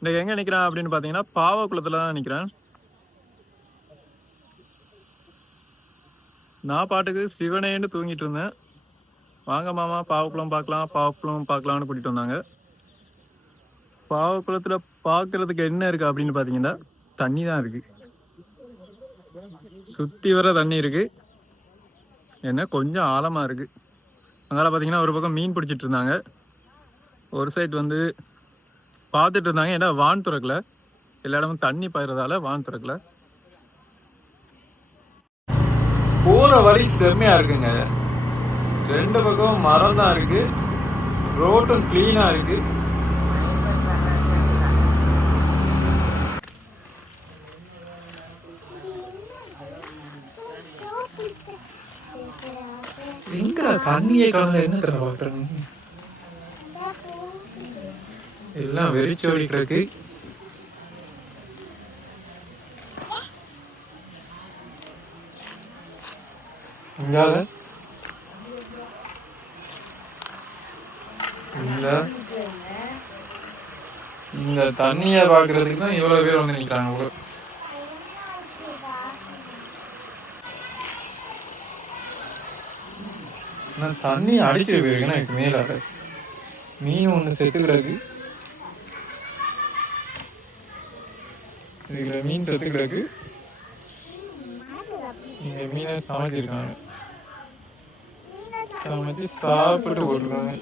இன்னைக்கு எங்க நிக்கிறேன் அப்படின்னு பாத்தீங்கன்னா பாவக்குளத்துல தான் நிக்கிறேன். நான் பாட்டுக்கு சிவனேன்னு தூங்கிட்டு இருந்தேன். வாங்க மாமா பாவக்குளம் பார்க்கலாம் பாவக்குளம் பார்க்கலாம்னு கூட்டிட்டு வந்தாங்க. பாவக்குளத்துல பார்க்கறதுக்கு என்ன இருக்கு அப்படின்னு பாத்தீங்கன்னா தண்ணி தான் இருக்கு. சுத்தி வர தண்ணி இருக்கு. என்ன கொஞ்சம் ஆழமாக இருக்குது அங்கால பார்த்தீங்கன்னா ஒரு பக்கம் மீன் பிடிச்சிட்டு இருந்தாங்க. ஒரு சைடு வந்து பார்த்துட்டு இருந்தாங்க. ஏன்னா வான் துறக்கில்? எல்லா இடமும் தண்ணி பயிறதால வான் திறக்கல. போகிற வழி செம்மையாக இருக்குங்க. ரெண்டு பக்கம் மரம் தான் இருக்குது ரோட்டும் க்ளீனாக இருக்குது தண்ணியை கலந்து என்ன தர பாக்குறாங்க எல்லாம் வெறிச்சோடி கிடக்கு இங்கால இந்த. தண்ணிய பாக்குறதுக்கு தான் இவ்வளவு பேர் வந்து நிக்கிறாங்க நான் தண்ணி அடிச்சு போயிருக்கேன் எனக்கு மேல மீன் ஒன்று செத்து கிடக்கு. இதுல மீன் செத்து கிடக்கு. இங்கே மீனை சமைச்சிருக்காங்க. சமைச்சு சாப்பிட்டு போட்டுருக்காங்க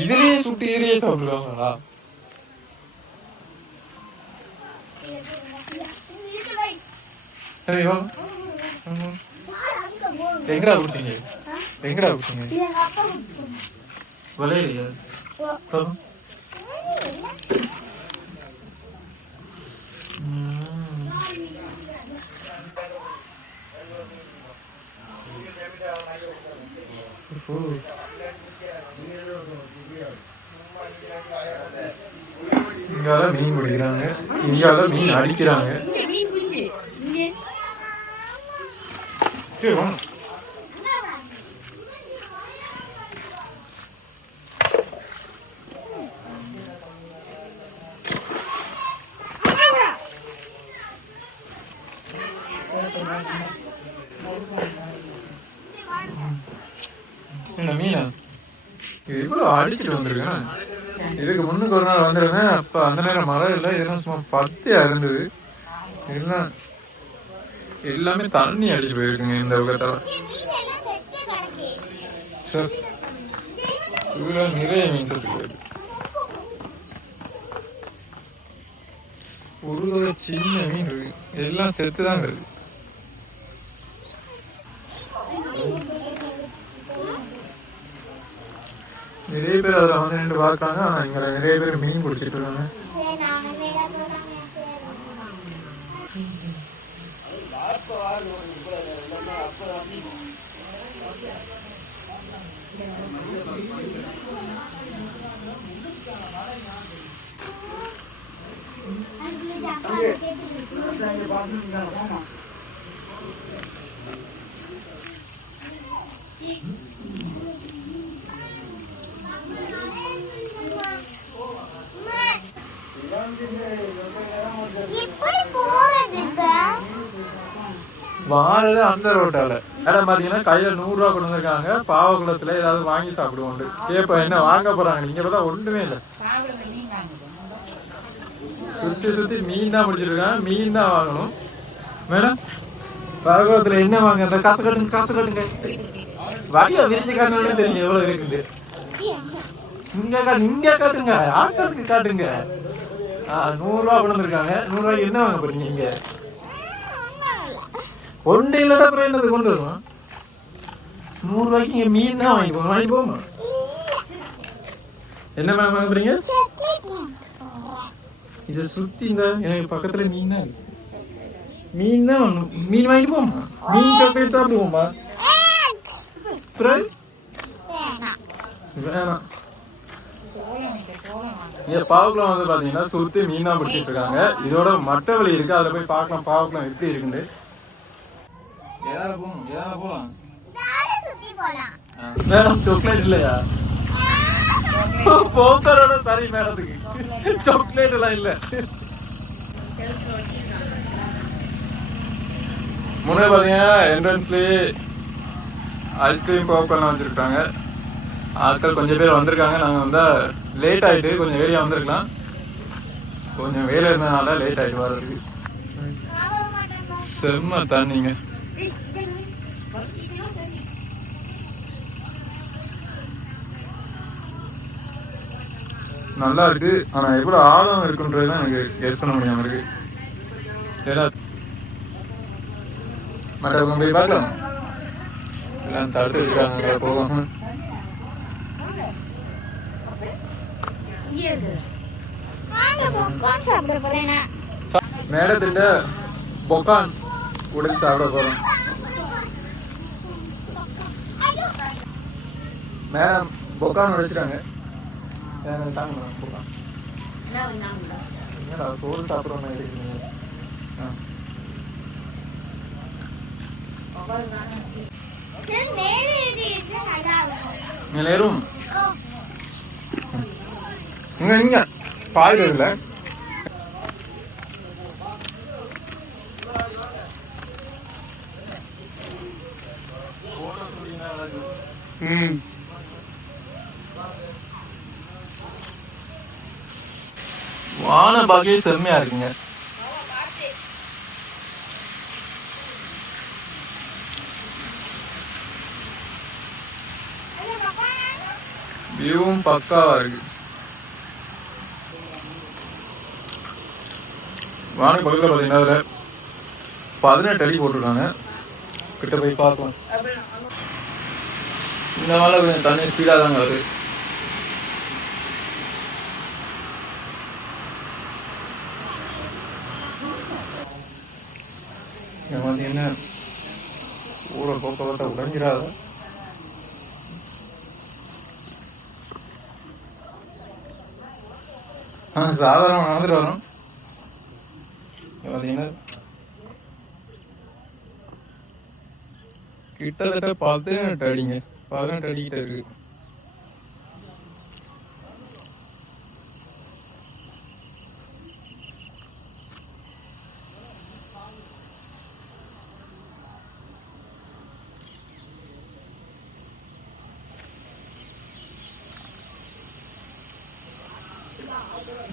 இதுலயே சுட்டு இதுலயே சாப்பிடுவாங்களா சரி வா எங்கடா குடிச்சீங்க எங்கடா குடிச்சீங்க வலையிலையா இங்கால மீன் பிடிக்கிறாங்க இங்கால மீன் அடிக்கிறாங்க இங்க மீன் குஞ்சு இங்கே ஏய், வாங்க. என்ன மீனா? இது இவ்வளவு அடிச்சுட்டு வந்திருக்கேன். இதுக்கு முன்னுக்கு ஒரு நாள் வந்திருந்தேன். அப்ப அந்த நேரம் மழை இல்லை. இதெல்லாம் சும்மா பத்தியா இருந்தது. எல்லாம் எல்லாமே தண்ணி அடிச்சு போயிருக்குங்க இந்த உலகத்துல. சார் இதுல நிறைய மீன் செத்து போயிருக்கு ஒரு சின்ன மீன் இருக்கு. எல்லாம் செத்து தான் இருக்கு. நிறைய பேர் அதில் வந்து நின்று பார்த்தாங்க. ஆனால் இங்கே நிறைய பேர் மீன் பிடிச்சிட்டு இருக்காங்க. எப்படி வாழல அந்த ரோட்டால. இடம் பாத்தீங்கன்னா கையில நூறு ரூபா கொண்டு வந்திருக்காங்க. பாவகுளத்துல ஏதாவது வாங்கி சாப்பிடுவோம் கேப்ப என்ன வாங்க போறாங்க? நீங்க பார்த்தா ஒண்ணுமே இல்ல. சுத்தி சுத்தி மீன் தான் முடிச்சிருக்காங்க மீன் தான் வாங்கணும். மேடம் பாவகுளத்துல என்ன வாங்க? அந்த காசு கட்டுங்க காசு கட்டுங்க. வழியா விரிச்சு காட்டினாலே தெரியும் எவ்வளவு இருக்குது இங்க இங்க காட்டுங்க. ஆட்களுக்கு காட்டுங்க. ஆ, நூறு ரூபா கொண்டு வந்திருக்காங்க. நூறு ரூபாய்க்கு என்ன வாங்க போறீங்க இங்க? கொண்டு இல்லடா அப்புறம் என்னது கொண்டு வருவான் நூறு ரூபாய்க்கு இங்க மீன் தான் வாங்கி போங்க வாங்கி போமா என்ன மேம் வாங்குறீங்க இதை சுற்றி இந்த எனக்கு பக்கத்தில் மீன் தான் இருக்கு. மீன் தான் மீன் வாங்கி போமா மீன் சாப்பிட்டு சாப்பிடுவோமா? அப்புறம்? வேணாம். இங்க பாவக்குளம் வந்து பாத்தீங்கன்னா சுத்தி மீனாக பிடிச்சிட்டு இருக்காங்க. இதோட மட்டை வழி இருக்கு அதுல போய் பார்க்கலாம் பாவக்குளம் எப்படி இருக்குன்னு. ஏதாவது போகணும் ஏதாவது போகலாம் மேடம் சாக்லேட் இல்லையா? போக்கரோட சரி மேடத்துக்கு. சாக்லேட் எல்லாம் இல்ல. முன்னே பாத்தீங்கன்னா என்ட்ரன்ஸ்லயே ஐஸ்கிரீம் பாப்கார்ன் வச்சிருக்காங்க. ஆட்கள் கொஞ்சம் பேர் வந்திருக்காங்க. நாங்க வந்து லேட் ஆயிட்டு கொஞ்சம் ஏரியா வந்திருக்கலாம். கொஞ்சம் வேலை இருந்ததுனால லேட் ஆயிட்டு வர்றதுக்கு. செம்ம தண்ணிங்க. நல்லா இருக்கு. ஆனா எவ்வளவு ஆழம் இருக்குன்றது எனக்கு கெஸ் பண்ண முடியாம இருக்கு. மற்றவங்க போய் பார்க்கலாம். எல்லாம் தடுத்து வச்சுக்காங்க போகாம. மேடத்திட்ட பொக்கான். உடச்சி சாப்பிட போறோம். மேடம் பொக்கான் உடைச்சிட்டாங்க தாங்க மேடம் பொக்கான் என்னடா சோறு சாப்பிட்றோம் இருக்கீங்க ஆ. இங்க இங்க. இங்க இல்லை ம். வான பாக்கே செம்மையா இருக்குங்க. வியூவும் பக்காவா இருக்கு. வானை பக்கத்தில் பார்த்தீங்கன்னா அதில் பதினெட்டு அடி போட்டிருக்காங்க. கிட்ட போய் பார்க்கலாம் இந்த மழை கொஞ்சம் தண்ணி ஸ்பீடாக தாங்க வருது. இங்க பார்த்தீங்கன்னா ஊரை போக்குவரத்தை உடஞ்சிடாத ஆ சாதாரணமாக நடந்துட்டு வரோம். பார்த்தீங்கன்னா கிட்டத்தட்ட பதினெட்டு அடிங்க பதினெட்டு அடிக்கிட்ட இருக்கு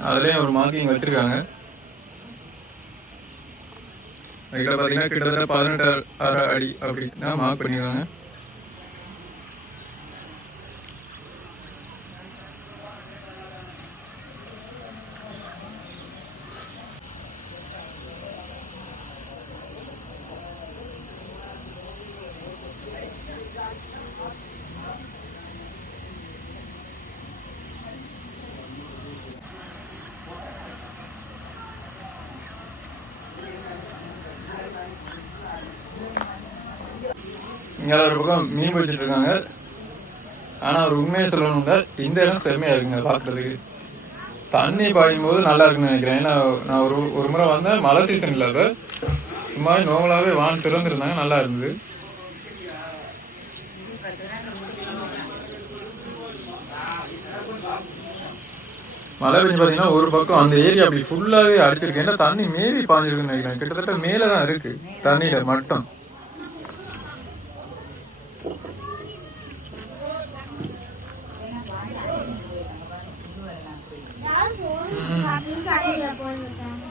அதுலயும் ஒரு மார்க்கிங் வச்சிருக்காங்க. அதுல பாத்தீங்கன்னா கிட்டத்தட்ட பதினெட்டு அரை அடி அப்படின்னா மார்க் பண்ணிருக்காங்க. இங்கே ஒரு பக்கம் மீன் பிடிச்சிட்டு இருக்காங்க. ஆனால் ஒரு உண்மையை சொல்லணும்ல இந்த இடம் செம்மையாக இருக்குங்க பார்க்குறதுக்கு தண்ணி பாயும் போது நல்லா இருக்குன்னு நினைக்கிறேன். ஏன்னா நான் ஒரு ஒரு முறை வந்தேன் மழை சீசன் இல்லாத சும்மா நார்மலாவே வான் திறந்துருந்தாங்க நல்லா இருந்தது. மழை பெஞ்சு பார்த்தீங்கன்னா ஒரு பக்கம் அந்த ஏரியா அப்படி ஃபுல்லாகவே அடிச்சிருக்கு. ஏன்னா தண்ணி மேவி பாஞ்சிருக்குன்னு நினைக்கிறேன். கிட்டத்தட்ட மேலே தான் இருக்கு. தண்ணியில மட்டும் யாரும் போகணும் அப்படின்னு கடையில போயிருக்காங்க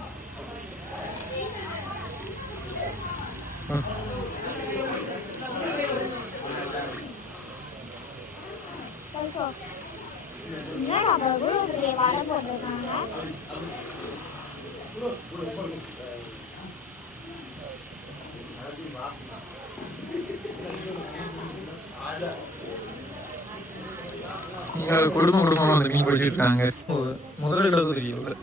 என்னடா பாபு இப்படி வடை போட்டிருக்காங்க இங்க குடும்பம் குடும்பமா வந்து மீன் பிடிச்சிட்டு இருக்காங்க. முதலீடு தெரியல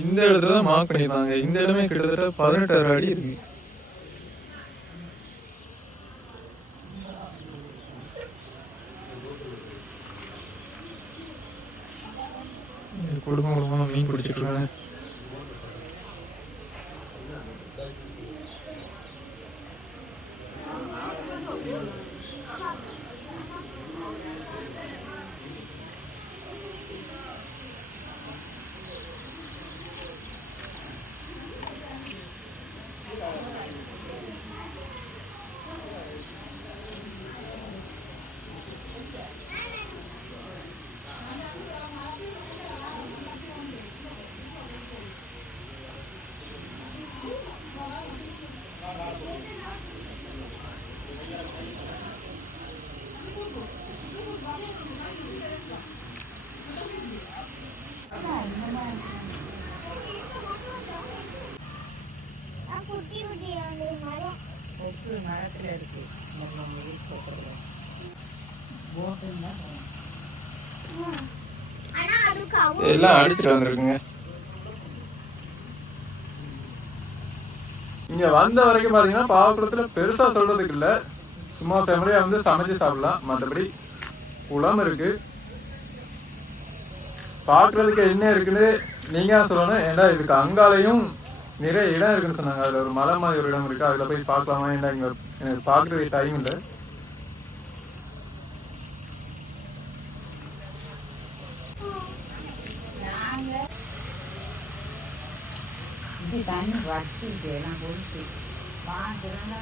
இந்த இடத்துல தான் மார்க் பண்ணியிருந்தாங்க. இந்த இடமே கிட்டத்தட்ட பதினெட்டாயிரம் அடி இருக்கு. குடும்பம் குடும்பமாக மீன் பிடிச்சிட்டு இருக்காங்க. நான் குட்டி குட்டி வந்து மரம் ஆனா அவங்க எல்லாம் அடிச்சுட்டு வந்திருக்குங்க. இங்க வந்த வரைக்கும் பாத்தீங்கன்னா பாவக்குளத்துல பெருசா சொல்றதுக்கு இல்ல. சும்மா ஃபேமிலியா வந்து சமைச்சு சாப்பிடலாம். மற்றபடி குளம் இருக்கு. பாக்குறதுக்கு என்ன இருக்குன்னு நீங்க சொல்லணும். ஏன்டா இதுக்கு அங்காலையும் நிறைய இடம் இருக்குன்னு சொன்னாங்க. அதுல ஒரு மலை மாதிரி ஒரு இடம் இருக்கு. அதுல போய் பார்க்கலாமா? ஏன்னா இங்க எனக்கு பார்க்கறதுக்கு டைம் இல்லை. இது தண்ணி வடிச்சு நான் குடிச்சு வாங்கினா